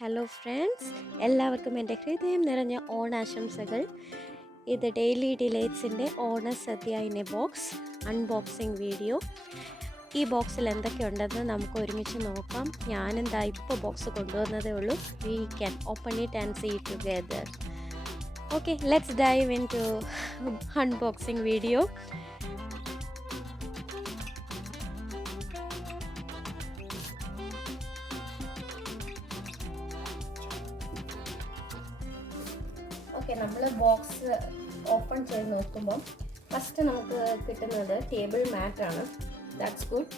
Hello friends, എല്ലാവർക്കും എൻ്റെ ഹൃദയം നിറഞ്ഞ ഓണാശംസകൾ. ഇത് ഡെയിലി ഡിലൈറ്റ്സിൻ്റെ ഓണസദ്യ in a box unboxing video. ഈ ബോക്സിൽ എന്തൊക്കെയുണ്ടെന്ന് നമുക്ക് ഒരുമിച്ച് നോക്കാം. ഞാനെന്താ ഇപ്പോൾ ബോക്സ് കൊണ്ടുവന്നതേ ഉള്ളൂ. We can open it and see it together. Okay, let's dive in to unboxing video. Okay, നമ്മൾ ബോക്സ് ഓപ്പൺ ചെയ്ത് നോക്കുമ്പം ഫസ്റ്റ് നമുക്ക് കിട്ടുന്നത് ടേബിൾ മാറ്റാണ്. That's good.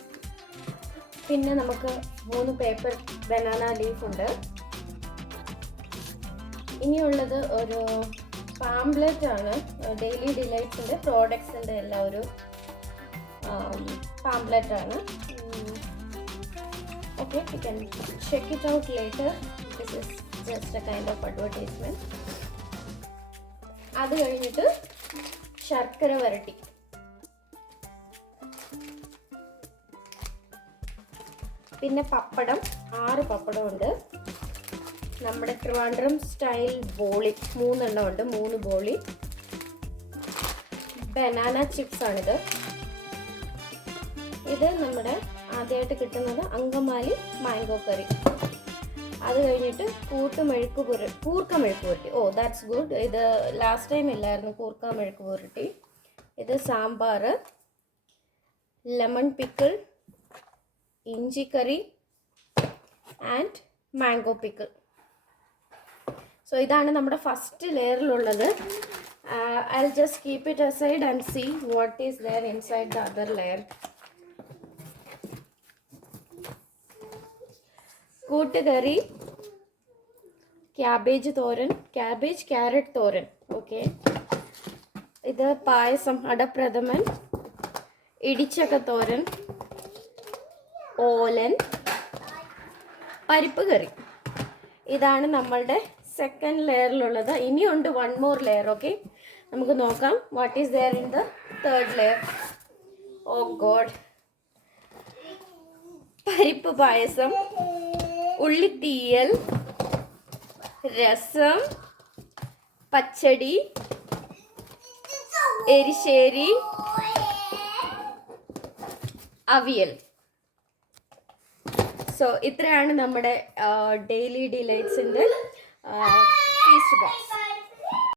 പിന്നെ നമുക്ക് 3 പേപ്പർ ബനാന ലീഫ് ഉണ്ട്. ഇനിയുള്ളത് ഒരു പാംപ്ലെറ്റ് ആണ്. ഡെയിലി ഡിലൈറ്റ്സിൻ്റെ പ്രോഡക്ട്സിൻ്റെ എല്ലാം ഒരു പാംപ്ലെറ്റ് ആണ്. Okay, you can check it out later. This is just A kind of advertisement. അത് കഴിഞ്ഞിട്ട് ശർക്കര വരട്ടി, പിന്നെ പപ്പടം 6 പപ്പടം ഉണ്ട്. നമ്മുടെ ട്രിവാൻഡ്രം സ്റ്റൈൽ ബോളി 3 എണ്ണം ഉണ്ട്, 3 ബോളി. ബനാന ചിപ്സ് ആണിത്. ഇത് നമ്മുടെ ആദ്യമായിട്ട് കിട്ടുന്നത് അങ്കമാലി മാംഗോ കറി. അത് കഴിഞ്ഞിട്ട് കൂർക്ക മെഴുക്ക് പുരട്ടി. ഓ, ദാറ്റ്സ് ഗുഡ്. ഇത് ലാസ്റ്റ് ടൈം ഇല്ലായിരുന്നു, കൂർക്ക മെഴുക്ക് പുരട്ടി. ഇത് സാമ്പാർ, ലെമൺ പിക്കിൾ, ഇഞ്ചി കറി ആൻഡ് മാംഗോ പിക്കിൾ. സോ ഇതാണ് നമ്മുടെ ഫസ്റ്റ് ലെയറിലുള്ളത്. I just keep it aside and see what is there inside the other layer. കൂട്ടുകറി, ക്യാബേജ് തോരൻ, ക്യാരറ്റ് തോരൻ. ഓക്കെ, ഇത് പായസം, അടപ്രഥമൻ, ഇടിച്ചക്ക തോരൻ, ഓലൻ, പരിപ്പ് കറി. ഇതാണ് നമ്മളുടെ സെക്കൻഡ് ലെയറിലുള്ളത്. ഇനിയുണ്ട് 1 more ലെയർ. ഓക്കെ, നമുക്ക് നോക്കാം what is there in the third layer. Oh god, പരിപ്പ് പായസം, ഉള്ളിത്തീയൽ, രസം, പച്ചടി, എരിശ്ശേരി, അവിയൽ. സോ ഇത്രയാണ് നമ്മുടെ ഡെയിലി ഡിലൈറ്റ്സിൻ്റെ ഫീസ്റ്റ് ബോക്സ്.